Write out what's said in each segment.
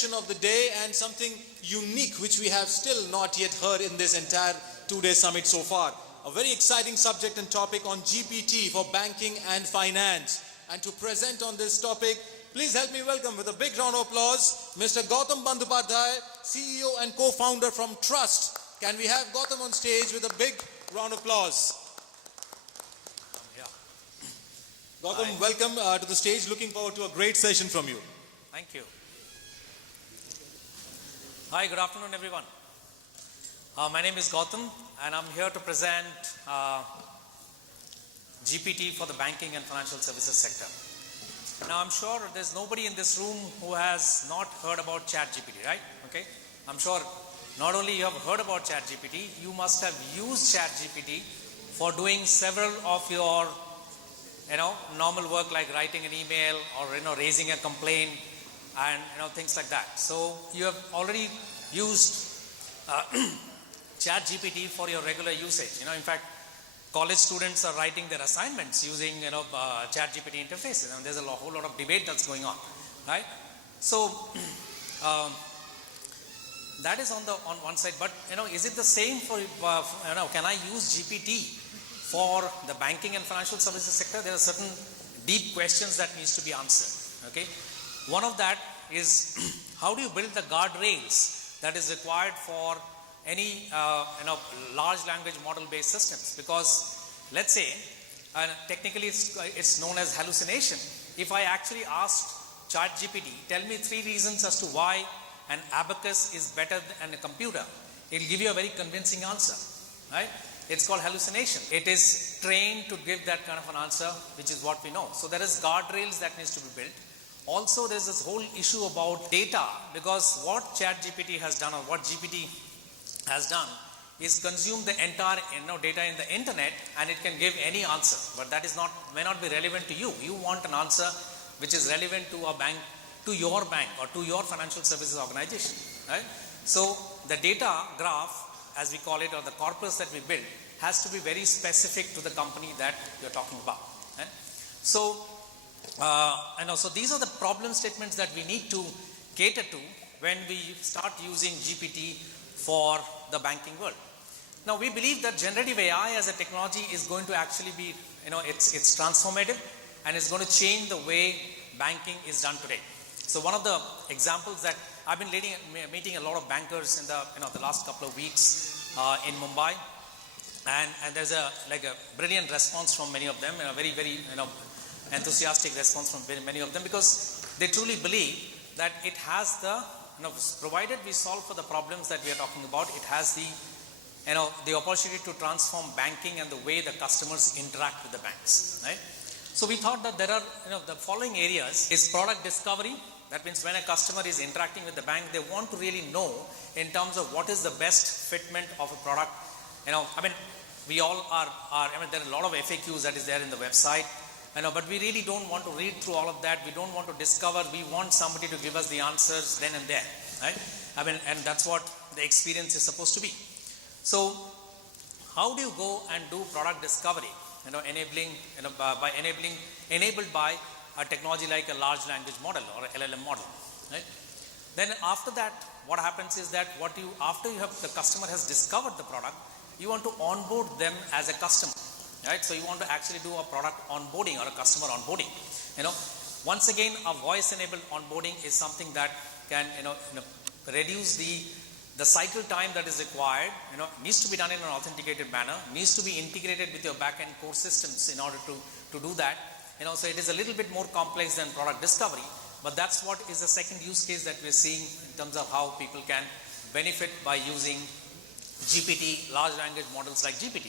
session of the day and something unique which we have still not yet heard in this entire 2-day summit so far. A very exciting subject and topic on GPT for banking and finance. And to present on this topic, please help me welcome with a big round of applause, Mr. Gautam Bandyopadhyay, CEO and co-founder from Trustt. Can we have Gautam on stage with a big round of applause? Gautam, hi. Welcome to the stage. Looking forward to a great session from you. Thank you. Hi, good afternoon, everyone. My name is Gautam, and I'm here to present GPT for the banking and financial services sector. Now, I'm sure there's nobody in this room who has not heard about ChatGPT, right? Okay. I'm sure not only you have heard about ChatGPT, you must have used ChatGPT for doing several of your normal work like writing an email or raising a complaint and things like that. So you have already used ChatGPT for your regular usage. In fact, college students are writing their assignments using ChatGPT interfaces, and there's a whole lot of debate that's going on, right? So that is on one side. But is it the same for can I use GPT for the banking and financial services sector? There are certain deep questions that needs to be answered. Okay, one of that is how do you build the guardrails that is required for any large language model based systems? Because let's say technically it's known as hallucination. If I actually asked ChatGPT, tell me 3 reasons as to why an abacus is better than a computer, it'll give you a very convincing answer, right? It's called hallucination. It is trained to give that kind of an answer, which is what we know. So there is guardrails that needs to be built. Also, there's this whole issue about data, because what ChatGPT has done, or what GPT has done, is consume the entire data in the internet, and it can give any answer. But that is may not be relevant to you. You want an answer which is relevant to a bank, to your bank, or to your financial services organization, right? So the data graph, as we call it, or the corpus that we build, has to be very specific to the company that you're talking about. Right? So, so these are the problem statements that we need to cater to when we start using GPT for the banking world. Now, we believe that generative AI as a technology is going to actually be, it's transformative, and it's going to change the way banking is done today. So one of the examples that I've been meeting a lot of bankers in the last couple of weeks in Mumbai, and there's a brilliant response from many of them, very enthusiastic response from many of them, because they truly believe that it has provided we solve for the problems that we are talking about, it has the opportunity to transform banking and the way the customers interact with the banks, right? So we thought that there are the following areas is product discovery. That means when a customer is interacting with the bank, they want to really know in terms of what is the best fitment of a product. We all are there are a lot of FAQs that is there in the website, but we really don't want to read through all of that. We don't want to discover. We want somebody to give us the answers then and there, right? And that's what the experience is supposed to be. So how do you go and do product discovery? Enabled by a technology like a large language model or LLM model, right? Then after that, what happens is that after the customer has discovered the product, you want to onboard them as a customer, right? So you want to actually do a product onboarding or a customer onboarding. Once again, a voice-enabled onboarding is something that can reduce the cycle time that is required. Needs to be done in an authenticated manner, needs to be integrated with your back-end core systems in order to do that. So it is a little bit more complex than product discovery, but that's what is the second use case that we're seeing in terms of how people can benefit by using GPT, large language models like GPT.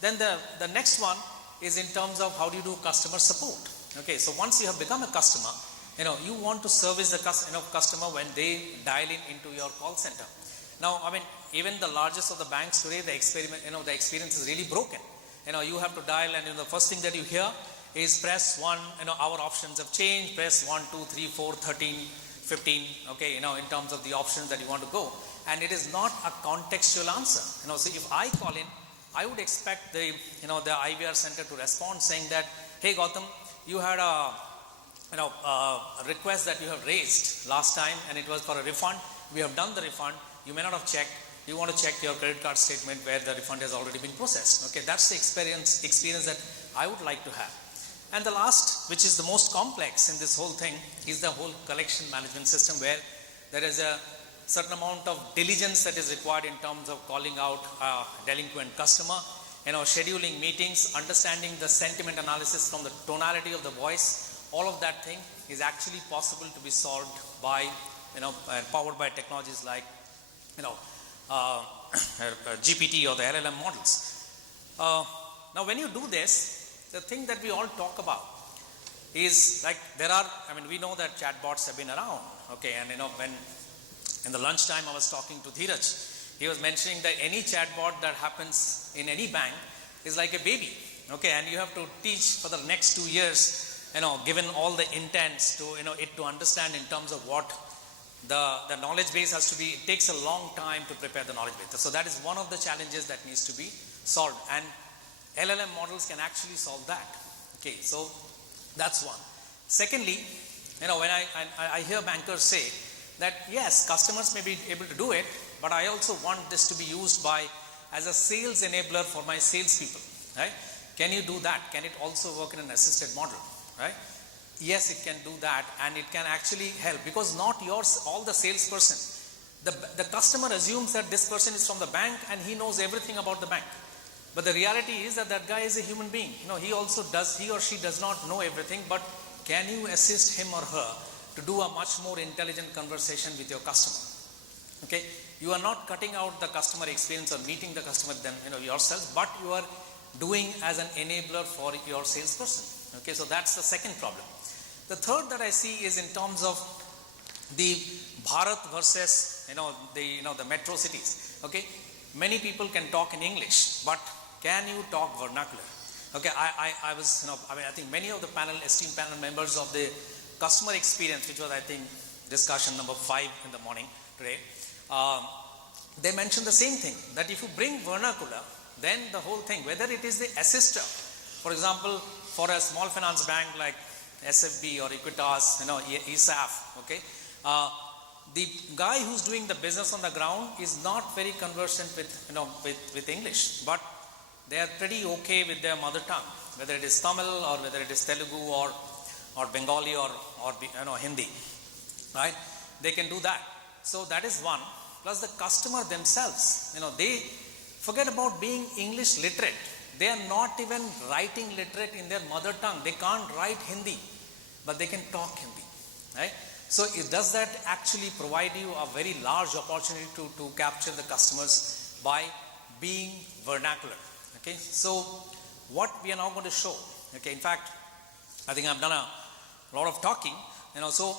Then the next one is in terms of how do you do customer support. Okay, so once you have become a customer, you want to service the customer when they dial into your call center. Now, even the largest of the banks today, the experience is really broken. You have to dial, and the first thing that you hear is press 1, our options have changed, press 1, 2, 3, 4, 13, 15, okay, in terms of the options that you want to go. And it is not a contextual answer. So if I call in, I would expect the IVR center to respond saying that, hey Gautam, you had a request that you have raised last time, and it was for a refund. We have done the refund. You may not have checked. You want to check your credit card statement where the refund has already been processed. Okay, that's the experience that I would like to have. And the last, which is the most complex in this whole thing, is the whole collection management system, where there is a certain amount of diligence that is required in terms of calling out a delinquent customer, scheduling meetings, understanding the sentiment analysis from the tonality of the voice. All of that thing is actually possible to be solved by, powered by technologies like, GPT or the LLM models. Now, when you do this, the thing that we all talk about is like we know that chatbots have been around. Okay, and when in the lunchtime I was talking to Dheeraj, he was mentioning that any chatbot that happens in any bank is like a baby. Okay, and you have to teach for the next 2 years, given all the intents to, it to understand in terms of what the knowledge base has to be. It takes a long time to prepare the knowledge base. So that is one of the challenges that needs to be solved, and LLM models can actually solve that. Okay, so that's one. Secondly, when I hear bankers say that yes, customers may be able to do it, but I also want this to be used as a sales enabler for my salespeople. Right? Can you do that? Can it also work in an assisted model? Right? Yes, it can do that, and it can actually help, because not all the salesperson. The customer assumes that this person is from the bank and he knows everything about the bank. But the reality is that guy is a human being. He or she does not know everything, but can you assist him or her to do a much more intelligent conversation with your customer? Okay, you are not cutting out the customer experience or meeting the customer yourself, but you are doing as an enabler for your salesperson. Okay, so that's the second problem. The third that I see is in terms of the Bharat versus the metro cities. Okay, many people can talk in English, but can you talk vernacular? Okay, I think many of the esteemed panel members of the customer experience, which was I think discussion number 5 in the morning today, they mentioned the same thing, that if you bring vernacular, then the whole thing, whether it is the assister, for example, for a small finance bank like SFB or Equitas, ESAF, okay, the guy who's doing the business on the ground is not very conversant with English, but they are pretty okay with their mother tongue, whether it is Tamil or whether it is Telugu or Bengali or Hindi, right? They can do that. So that is one. Plus the customer themselves, they forget about being English literate. They are not even writing literate in their mother tongue. They can't write Hindi, but they can talk Hindi, right? So does that actually provide you a very large opportunity to capture the customers by being vernacular? Okay, so what we are now going to show, okay, in fact, I think I've done a lot of talking, so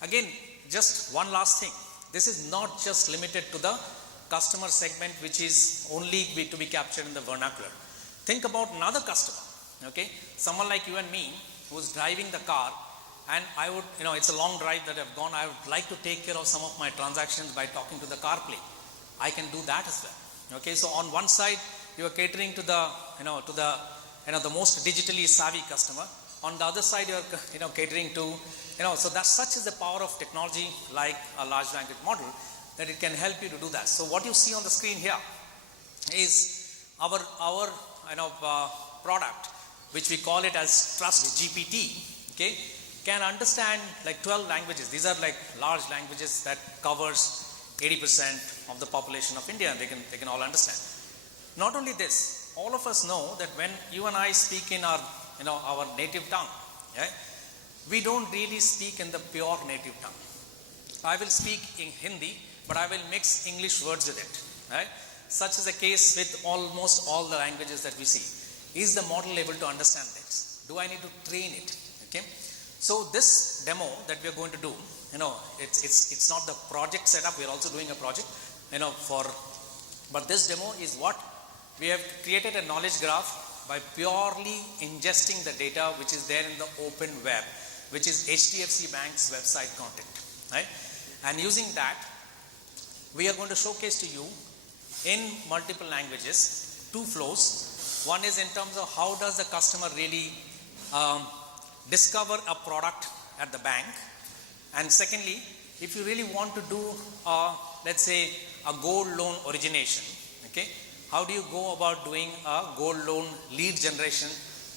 again, just one last thing. This is not just limited to the customer segment, which is only to be captured in the vernacular. Think about another customer, okay, someone like you and me who's driving the car, and I would, it's a long drive that I've gone. I would like to take care of some of my transactions by talking to the CarPlay. I can do that as well. Okay, so on one side, you are catering to the, the most digitally savvy customer. On the other side, you are, catering to, so that's such is the power of technology like a large language model, that it can help you to do that. So what you see on the screen here is our product, which we call it as Trustt GPT. Okay, can understand like 12 languages. These are like large languages that covers 80% of the population of India, and they can all understand. Not only this, all of us know that when you and I speak in our our native tongue, right, we don't really speak in the pure native tongue. I will speak in Hindi, but I will mix English words with it, right? Such is the case with almost all the languages that we see. Is the model able to understand this? Do I need to train it? Okay. So this demo that we are going to do, it's not the project setup. We are also doing a project, but this demo is what we have created a knowledge graph by purely ingesting the data which is there in the open web, which is HDFC Bank's website content, right? And using that, we are going to showcase to you in multiple languages 2 flows. One is in terms of how does the customer really discover a product at the bank, and secondly, if you really want to do, let's say, a gold loan origination, okay, how do you go about doing a gold loan lead generation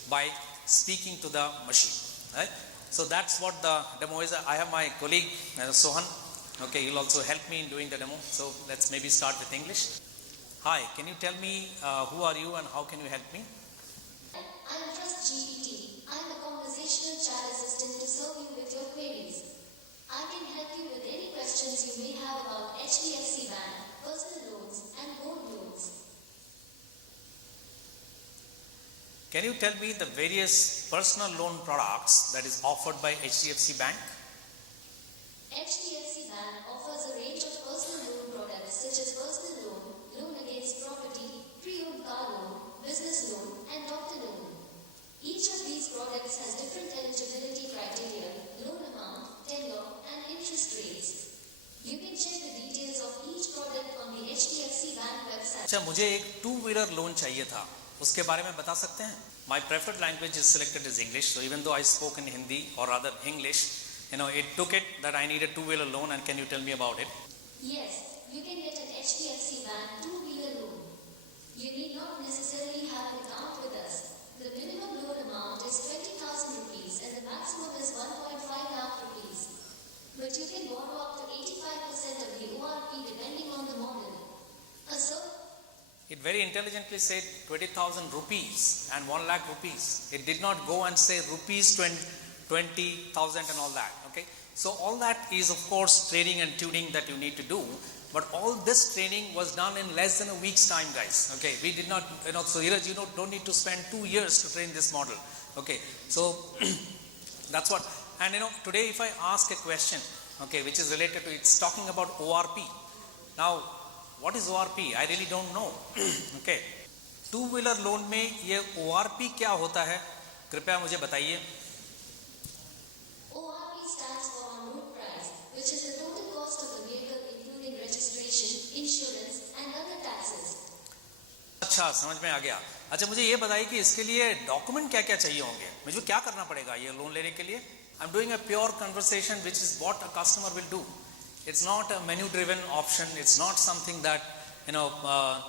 by speaking to the machine, right? So that's what the demo is. I have my colleague Sohan. Okay, he'll also help me in doing the demo. So let's maybe start with English. Hi, can you tell me who are you and how can you help me? I'm Trustt GPT. I'm a conversational chat assistant to serve you with your queries. I can help you with any questions you may have about HDFC Bank, personal loans, and gold loans. Can you tell me the various personal loan products that is offered by HDFC Bank? HDFC Bank offers a range of personal loan products such as personal loan, loan against property, pre-owned car loan, business loan, and doctor loan. Each of these products has different eligibility criteria, loan amount, tenure, and interest rates. You can check the details of each product on the HDFC Bank website. अच्छा, मुझे एक 2-wheeler loan चाहिए था, उसके बारे में बता सकते हैं? My preferred language is selected as English, so even though I spoke in Hindi or rather English, it took it that I need a 2-wheeler loan, and can you tell me about it? Yes, you can get an HDFC Bank 2-wheeler loan. You need not necessarily have an account with us. The minimum loan amount is 20,000 rupees and the maximum is 1.5 lakh rupees. But you can borrow up to 85% of the ORP depending on the model. It very intelligently said 20,000 rupees and 1 lakh rupees. It did not go and say rupees 20,000 and all that. Okay, so all that is of course training and tuning that you need to do. But all this training was done in less than a week's time, guys. Okay, we did not, so Dheeraj, don't need to spend 2 years to train this model. Okay, so that's what. And today if I ask a question, okay, which is related to, it's talking about ORP. Now, what is ORP? I really don't know. Okay, 2-wheeler loan में ये ORP क्या होता है? कृपया मुझे बताइए. ORP stands for on road price, which is the total cost of the vehicle including registration, insurance and other taxes. अच्छा, समझ में आ गया. अच्छा, मुझे ये बताइए कि इसके लिए डॉक्यूमेंट क्या क्या चाहिए होंगे, मुझे क्या करना पड़ेगा ये लोन लेने के लिए? I'm doing a pure conversation, which is what a customer will do. It's not a menu driven option. It's not something that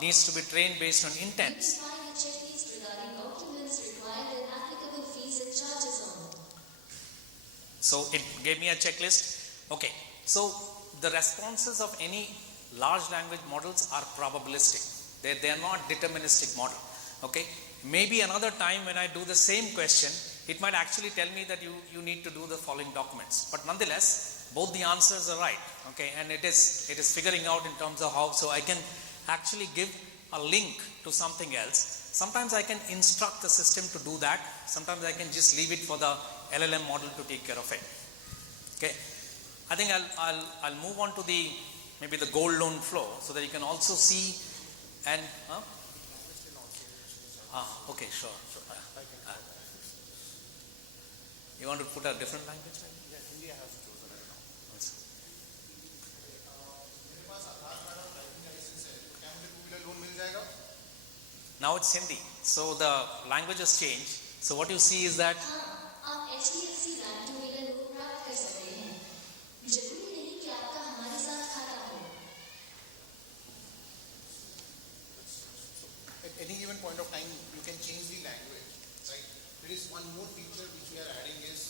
needs to be trained based on intents. You can find a checklist regarding documents required and applicable fees and charges on. So it gave me a checklist. Okay, so the responses of any large language models are probabilistic. They are not deterministic model. Okay, maybe another time when I do the same question, it might actually tell me that you need to do the following documents. But nonetheless, both the answers are right. Okay, and it is figuring out in terms of how. So I can actually give a link to something else. Sometimes I can instruct the system to do that. Sometimes I can just leave it for the LLM model to take care of it. Okay, I think I'll move on to maybe the gold loan flow so that you can also see and. Okay, sure. You want to put a different language? Yeah, Hindi I have chosen right now. मेरे पास आधार card और driving licence है, क्या मुझे 2-wheeler loan मिल जाएगा? Now it's Hindi, so the language has changed. So what you see is that आप HDFC bank 2-wheeler loan प्राप्त कर सकते हैं. जरूरी नहीं कि आपका हमारे साथ खाता हो. At any given point of time, you can change the language, right? There is one more feature which we are adding is,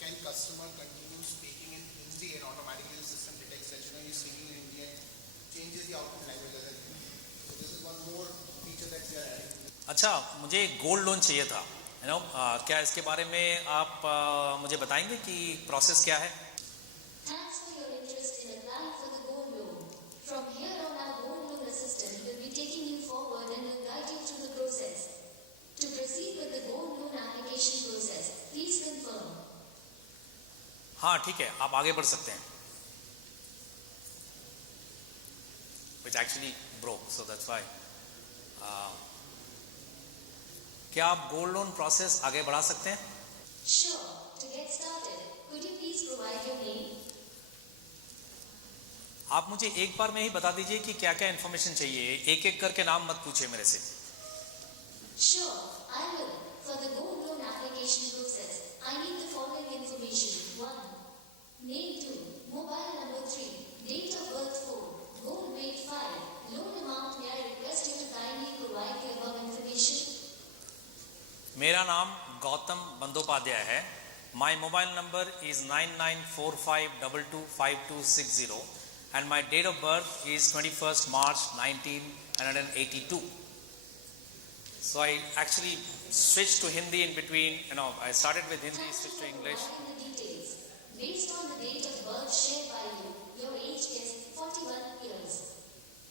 can customer continue speaking in Hindi and automatically the system detects that you're speaking in Hindi and changes the output language as well. So this is one more feature that we are adding. अच्छा, मुझे gold loan चाहिए था. क्या इसके बारे में आप मुझे बताएंगे कि प्रोसेस क्या है? Thanks for your interest in applying for the gold loan. From here on, our gold loan assistant will be taking you forward and will guide you through the process. To proceed with the gold loan application process, please confirm. हाँ, ठीक है, आप आगे बढ़ सकते हैं. Which actually broke, so that's why. क्या आप गोल्ड लोन प्रोसेस आगे बढ़ा सकते हैं? Sure. To get started, could you please provide your name? आप मुझे एक बार में ही बता दीजिए कि क्या क्या इन्फॉर्मेशन चाहिए. एक एक करके नाम मत पूछिए मेरे से. Sure, I will. For the gold loan application process, I need the following मेरा नाम गौतम बंदोपाध्याय है. My mobile number is 9945225260 and my date of birth is 21st March 1982. So I actually switched to Hindi in between, I started with Hindi, switched to English. The details. Based on the date of birth shared by you, your age is 41 years.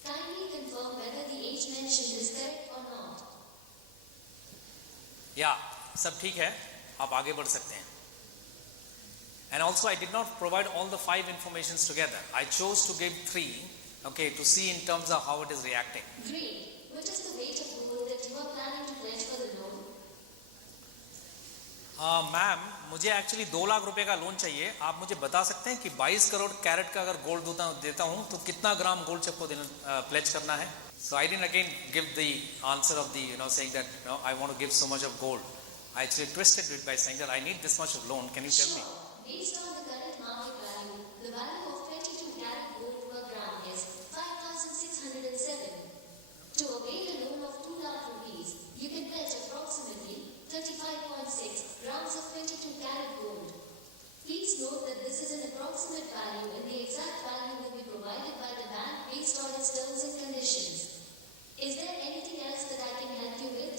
Kindly confirm whether the age mentioned is correct or not. Yeah, सब ठीक है, आप आगे बढ़ सकते हैं. And also I did not provide all the 5 informations together. I chose to give 3, to see in terms of how it is reacting. Great. What is the weight of gold that you are planning to pledge for the loan? Ma'am, मुझे actually 2 lakh रुपए का loan चाहिए. आप मुझे बता सकते हैं कि 22 करोड़ कैरेट का अगर गोल्ड देता हूं तो कितना ग्राम गोल्ड आपको प्लेज करना है? So I didn't again give the answer of the saying that I want to give so much of gold. I actually twisted it by saying that I need this much of loan. Can you tell me? Based on the current market value, the value of 22 karat gold per gram is 5,607. To avail a loan of 2 lakh rupees, you can pledge approximately 35.6 grams of 22 karat gold. Please note that this is an approximate value and the exact value will be provided by the bank based on its terms and conditions. Is there anything else that I can help you with?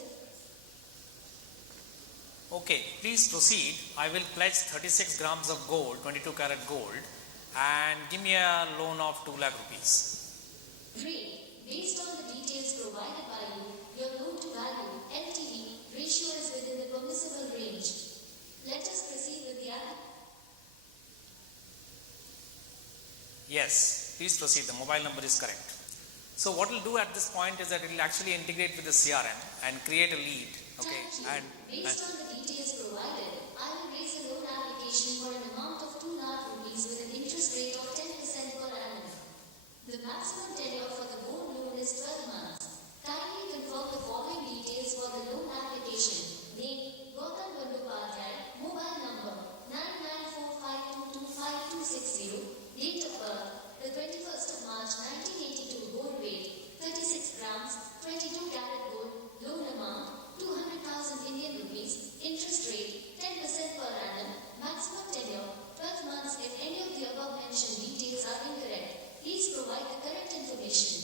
Okay, please proceed. I will pledge 36 grams of gold, 22 karat gold, and give me a loan of 2 lakh rupees. Great. Based on the details provided by you, your loan to value LTV ratio is within the permissible range. Let us proceed with the app. Yes, please proceed. The mobile number is correct. So what we'll do at this point is that it will actually integrate with the CRM and create a lead. Okay, Thank you. Based on the details provided, I will raise a loan application for an amount of 2 lakh rupees with an interest rate of 10% per annum. The maximum tenure for the gold loan is 12 months. Kindly confirm the following details for the loan application. Name, Gautam Bandyopadhyay, mobile number 9945225260, date of birth, the 21st of March 1982, gold weight, 36 grams, 22 karat gold, loan amount, 200,000 Indian rupees, interest rate, 10% per annum, maximum tenure, 12 months. If any of the above mentioned details are incorrect, please provide the correct information.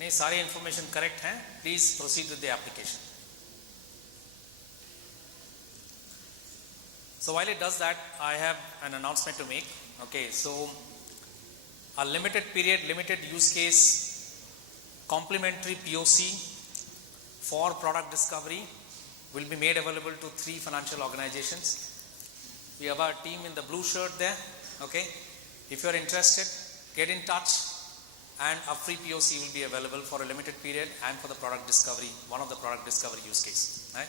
नहीं, सारी information correct हैं. Please proceed with the application. So while it does that, I have an announcement to make. Okay, so a limited period, limited use case, complimentary POC for product discovery will be made available to 3 financial organizations. We have our team in the blue shirt there. Okay, if you are interested, get in touch, and a free POC will be available for a limited period and for the product discovery, one of the product discovery use case. Right?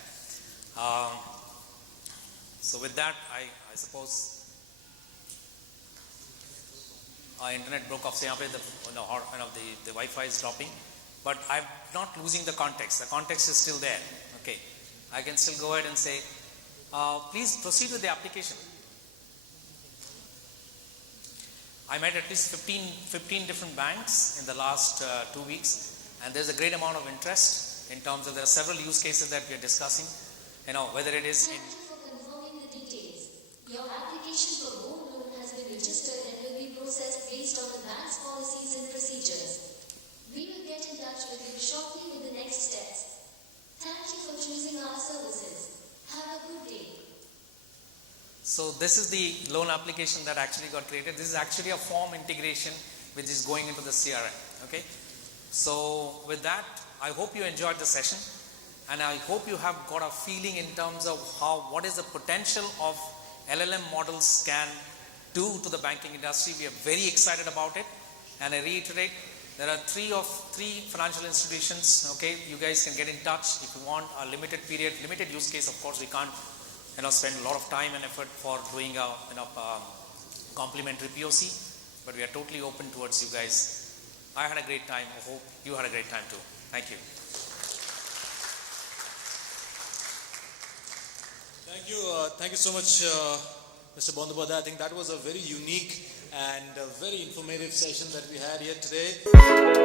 So with that, I suppose our internet broke off. So यहाँ पे the Wi-Fi is dropping, but I'm not losing the context. The context is still there. Okay, I can still go ahead and say, please proceed with the application. I met at least 15 different banks in the last 2 weeks, and there's a great amount of interest in terms of there are several use cases that we are discussing. Whether it is in Thank you for confirming the details. Your application for gold loan has been registered and will be processed based on the bank's policies and procedures. We will get in touch with you shortly with the next steps. Thank you for choosing our services. Have a good day. So this is the loan application that actually got created. This is actually a form integration which is going into the CRM. Okay. So with that, I hope you enjoyed the session, and I hope you have got a feeling in terms of what is the potential of LLM models can do to the banking industry. We are very excited about it, and I reiterate, there are three financial institutions. Okay, you guys can get in touch if you want a limited period, limited use case. Of course, we can't spend a lot of time and effort for doing a complimentary POC, but we are totally open towards you guys. I had a great time. I hope you had a great time too. Thank you. Thank you so much, Mr. Bandyopadhyay. I think that was a very unique and very informative session that we had here today.